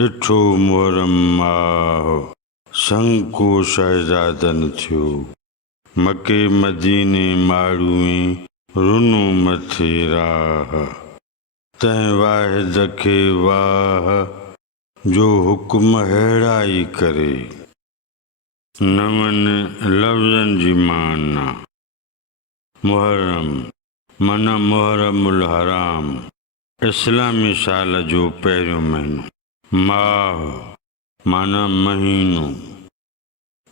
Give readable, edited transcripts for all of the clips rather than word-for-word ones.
ॾिठो मोहरम माह संको शहज़ादनि थियो। मके मदीने माड़ूं रुनू मथे राह। तंहिं वाहिद खे वाह जो हुकुम अहिड़ा ई करे। नवनि लफ़्ज़नि जी माना। मुहर्रम माना मुहर्रमुल हराम, इस्लामी साल जो पहिरियों महीनो। माह माना महीनो।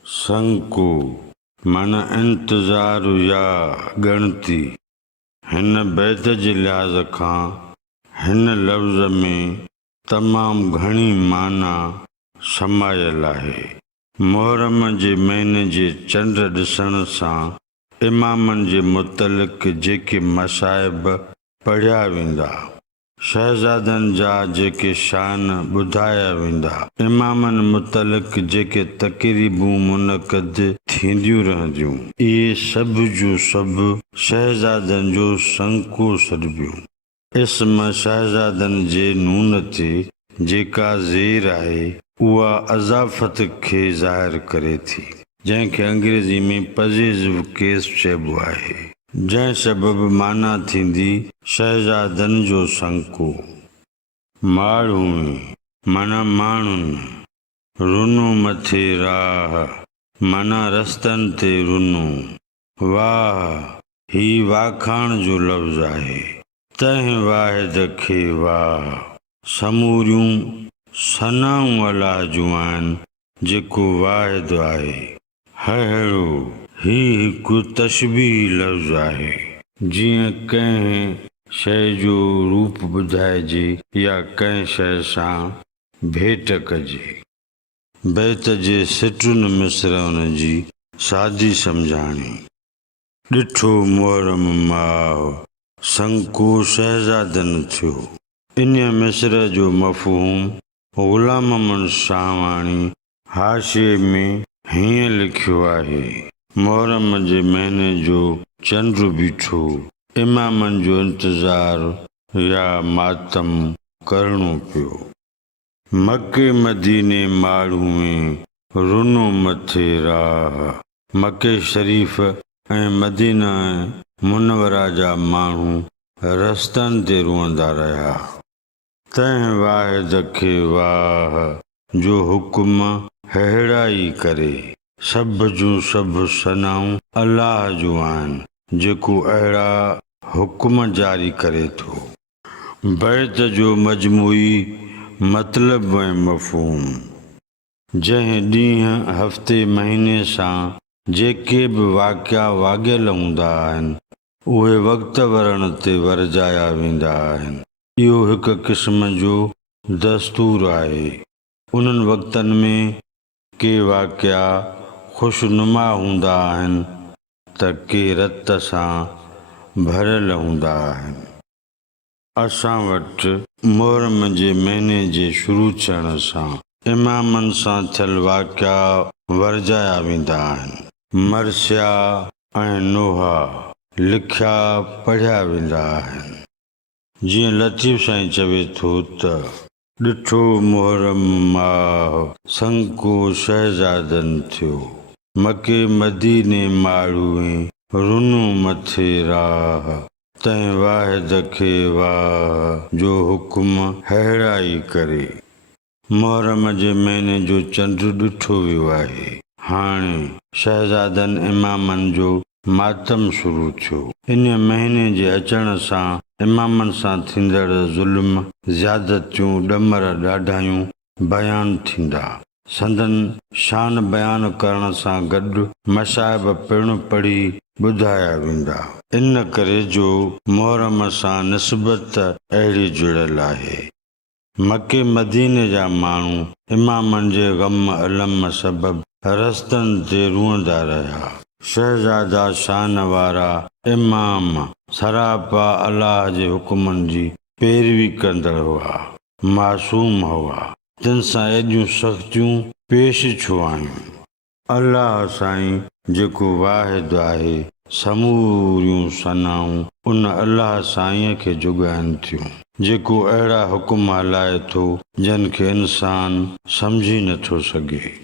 संको माना इंतज़ारु या ॻणती। हिन बैत जे लिहाज़ खां हिन लफ़्ज़ में तमामु घणी माना समायल आहे। मुहर्रम जे महीने जे चंड ॾिसण सां इमामनि जे मुतलिक़ जेके मसाइब पढ़िया वेंदा, शहज़ादनि जा जेके शान ॿुधाया वेंदा, इमामनि मुतलिक़ जेके तक़रीबूं मुनक़द थींदियूं रहंदियूं, इहे सभु जो सभु शहज़ादनि जो संको सॾिबियूं। इस्म शहज़ादनि जे नून ते जेका ज़ेर आहे उहा अज़ाफ़त खे ज़ाहिर करे थी, जंहिंखे अंग्रेज़ी में पज़ेसिव केस चइबो आहे, जंहिं सबबि माना थींदी शहज़ादनि जो संको। माड़ूं माना माण्हुनि। रुनू मथे राह माना रस्तनि ते रुनू। वाह ही वाखाण जो लफ़्ज़ आहे। तंहिं वाहिद खे वाह समूरियूं सनाऊं अलाह जूं आहिनि जेको वाहिद आहे। अहिड़ो ही हिकु तशबीह लफ़्ज़ आहे। जीअं कंहिं शइ जो रूप ॿुधाइजे या कंहिं शइ सां भेट कजे। बैत जे सिटुनि मिसरनि जी सादी सम्झाणी। ॾिठो मुहर्रम माह संको शहज़ादनि थियो। इन मिसर जो मफ़हूम ग़ुलाम अमन शाहवाणी हाशिए में हीअं लिखियो आहे। मुहर्रम जे महीने जो चंड बीठो, इमामनि जो इंतज़ार या मातम करणो पियो। मके मदीने माड़ूं रुनू मथे राह। मके शरीफ़ ऐं मदीना मुनवरा जा माण्हू रस्तनि ते रुअंदा रहिया। तंहिं वाहिद खे वाह जो हुकुम अहिड़ा ई करे। सभ जूं सभु सनाऊं अलाह जूं आहिनि जेको अहिड़ा हुकुम जारी करे थो। बैत जो मजमूई मतिलब ऐं मफ़हूम। जंहिं ॾींहुं हफ़्ते महीने सां जेके बि वाक़िआ वाॻियल हूंदा आहिनि उहे वक़्त वरण ते वरजाया वेंदा आहिनि। इहो हिकु क़िस्म जो दस्तूर आहे। उन्हनि वक़्तनि में के वाक़िआ ख़ुशनुमा हूंदा आहिनि त के रत सां भरियल हूंदा आहिनि। असां वटि मुहर्रम जे महीने जे शुरू थियण सां इमामनि सां थियल वाक़िआ वरजाया वेंदा आहिनि। मरसिया ऐं नोहा लिखिया पढ़िया वेंदा आहिनि। जीअं लतीफ़ साईं चवे थो त ॾिठो मुहर्रम माह संको शहज़ादनि थियो। मके मदीने माड़ूं रुनू मथे राह। तंहिं वाहिद खे वाह जो हुकुम अहिड़ा ई करे। मुहर्रम जे महीने जो चंड ॾिठो वियो आहे। हाणे शहज़ादनि इमामनि जो मातम शुरू थियो। इन महीने जे अचण सां इमामनि सां थींदड़ ज़ुल्म, ज़्यादतियूं, ॾमर ॾाढायूं बयान थींदा। संदन शान बयान करण सां गॾु मसाइब पिणु पढ़ी ॿुधाया वेंदा। इन करे जो मुहर्रम सां निस्बत अहिड़ी जुड़ियल आहे। मके मदीने जा माण्हू इमामनि जे ग़म अलम सबबि रस्तनि ते रुअंदा रहिया। शहज़ादा शान वारा इमाम सरापा अलाह जे हुकुमनि जी पैरवी कंदड़ हुआ, मासूम हुआ। तिन सां एॾियूं सख़्तियूं पेश छो आयूं? अलाह साईं जेको वाहिद आहे समूरियूं सनाऊं उन अलाह साईंअ खे जुॻाइनि थियूं जेको अहिड़ा हुकुम हलाए थो जिन खे इंसान सम्झी नथो सघे।